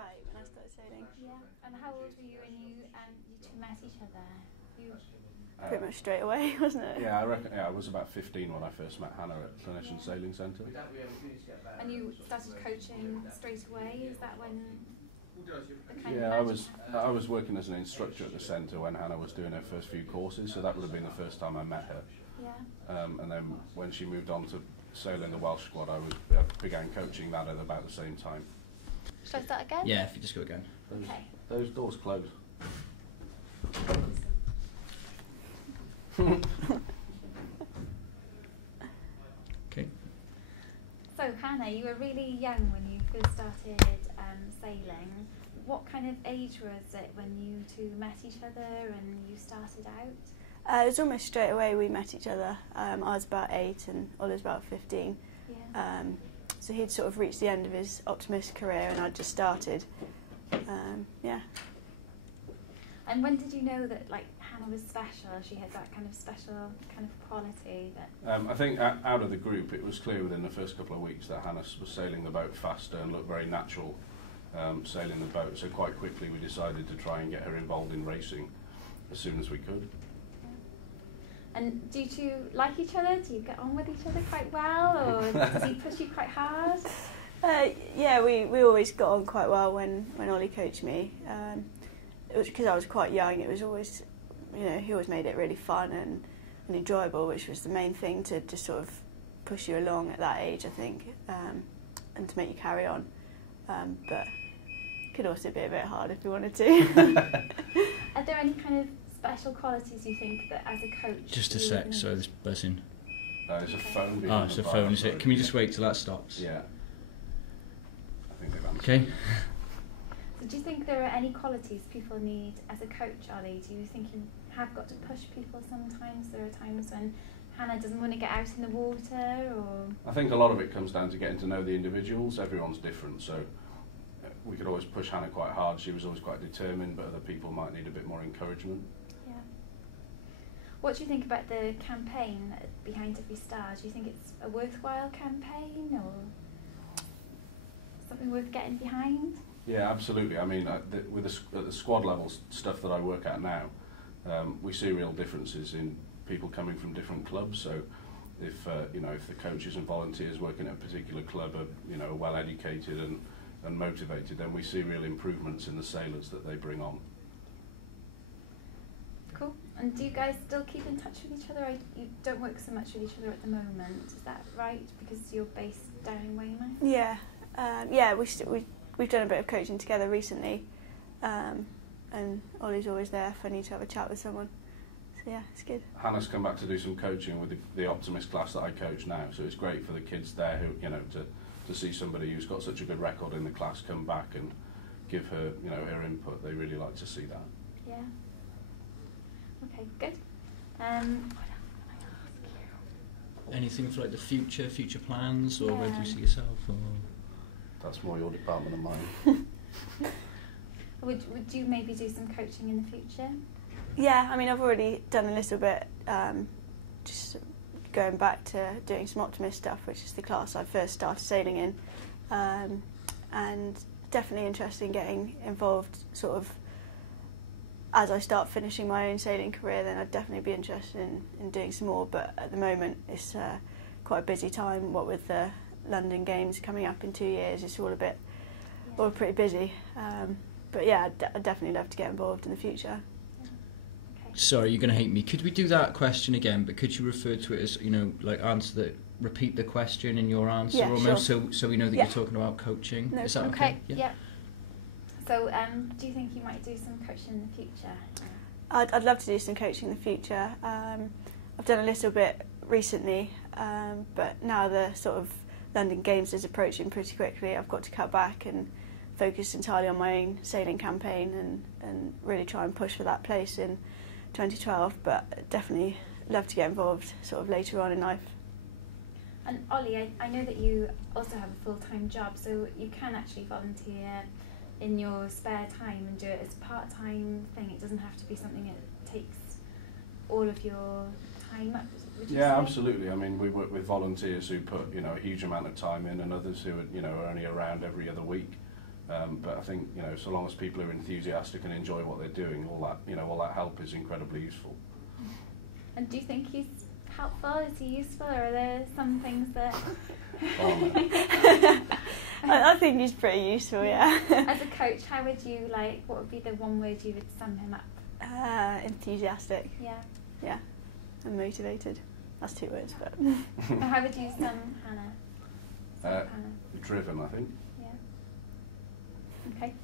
about 8 when I started sailing. Yeah. And how old were you when you two met each other? Pretty much straight away, wasn't it? Yeah, I reckon. Yeah, I was about 15 when I first met Hannah at Clinician Sailing Centre. And you started coaching straight away. Is that when? Yeah, I was working as an instructor at the centre when Hannah was doing her first few courses, so that would have been the first time I met her. Yeah. And then when she moved on to sailing the Welsh squad, I began coaching that at about the same time. Should I start again? Yeah, if you just go again. Those doors close. Okay. So Hannah, you were really young when you first started sailing. What kind of age was it when you two met each other and you started out? It was almost straight away we met each other. I was about 8 and Ollie was about 15. Yeah. So he'd sort of reached the end of his optimist career and I'd just started. Yeah. And when did you know that Hannah was special? She had that kind of special kind of quality that. I think out of the group, it was clear within the first couple of weeks that Hannah was sailing the boat faster and looked very natural sailing the boat. So quite quickly we decided to try and get her involved in racing as soon as we could. And do you two like each other? Do you get on with each other quite well, or does he push you quite hard? Yeah, we always got on quite well when Ollie coached me. It was because I was quite young. It was always, he always made it really fun and enjoyable, which was the main thing to just sort of push you along at that age, I think, and to make you carry on. But it could also be a bit hard if you wanted to. Are there any kind of special qualities you think that as a coach? Just a sec, sorry, this buzzing. There's a phone. Oh, it's a phone, is it? Can we just wait till that stops? Yeah. I think they've answered. Okay. So do you think there are any qualities people need as a coach, Ollie? Do you think you have got to push people sometimes? There are times when Hannah doesn't want to get out in the water, or? I think a lot of it comes down to getting to know the individuals. Everyone's different, so we could always push Hannah quite hard. She was always quite determined, but other people might need a bit more encouragement. Yeah. What do you think about the campaign Behind Every Star? Do you think it's a worthwhile campaign, or something worth getting behind? Yeah, absolutely. I mean, at the squad level stuff that I work at now, we see real differences in people coming from different clubs. So, if the coaches and volunteers working at a particular club are well educated and motivated, then we see real improvements in the sailors that they bring on. Cool. And do you guys still keep in touch with each other? You don't work so much with each other at the moment, is that right? Because you're based down in Weymouth? Yeah. We've done a bit of coaching together recently, and Ollie's always there if I need to have a chat with someone. So yeah, it's good. Hannah's come back to do some coaching with the Optimist class that I coach now, so it's great for the kids there who, to see somebody who's got such a good record in the class come back and give her, her input. They really like to see that. Yeah. Okay, good. What else can I ask you? Anything for the future plans, or Yeah. where do you see yourself? Or? That's more your department than mine. Would you maybe do some coaching in the future? Yeah, I mean, I've already done a little bit, just going back to doing some Optimist stuff, which is the class I first started sailing in, and definitely interested in getting involved sort of as I start finishing my own sailing career. Then I'd definitely be interested in doing some more, but at the moment it's quite a busy time, what with the London Games coming up in 2 years. It's all pretty busy, but yeah, I'd definitely love to get involved in the future. Sorry, you're going to hate me. Could we do that question again, but could you refer to it as, repeat the question in your answer, yeah, almost, sure. so we know that you're talking about coaching? No, is that okay? Yeah. Yeah. So, do you think you might do some coaching in the future? I'd love to do some coaching in the future. I've done a little bit recently, but now the sort of London Games is approaching pretty quickly. I've got to cut back and focus entirely on my own sailing campaign and really try and push for that place in 2012, but definitely love to get involved sort of later on in life. And Ollie, I know that you also have a full-time job, so you can actually volunteer in your spare time and do it as a part-time thing. It doesn't have to be something that takes all of your time up, would you say? Absolutely. I mean, we work with volunteers who put a huge amount of time in, and others who are only around every other week. But I think, you know, so long as people are enthusiastic and enjoy what they're doing, all that help is incredibly useful. And do you think he's helpful? Is he useful, or are there some things that? I think he's pretty useful, yeah. As a coach, how would you what would be the one word you would sum him up? Enthusiastic. Yeah. And motivated. That's 2 words, but. Or how would you sum Hannah? Driven, I think. Yeah. Okay.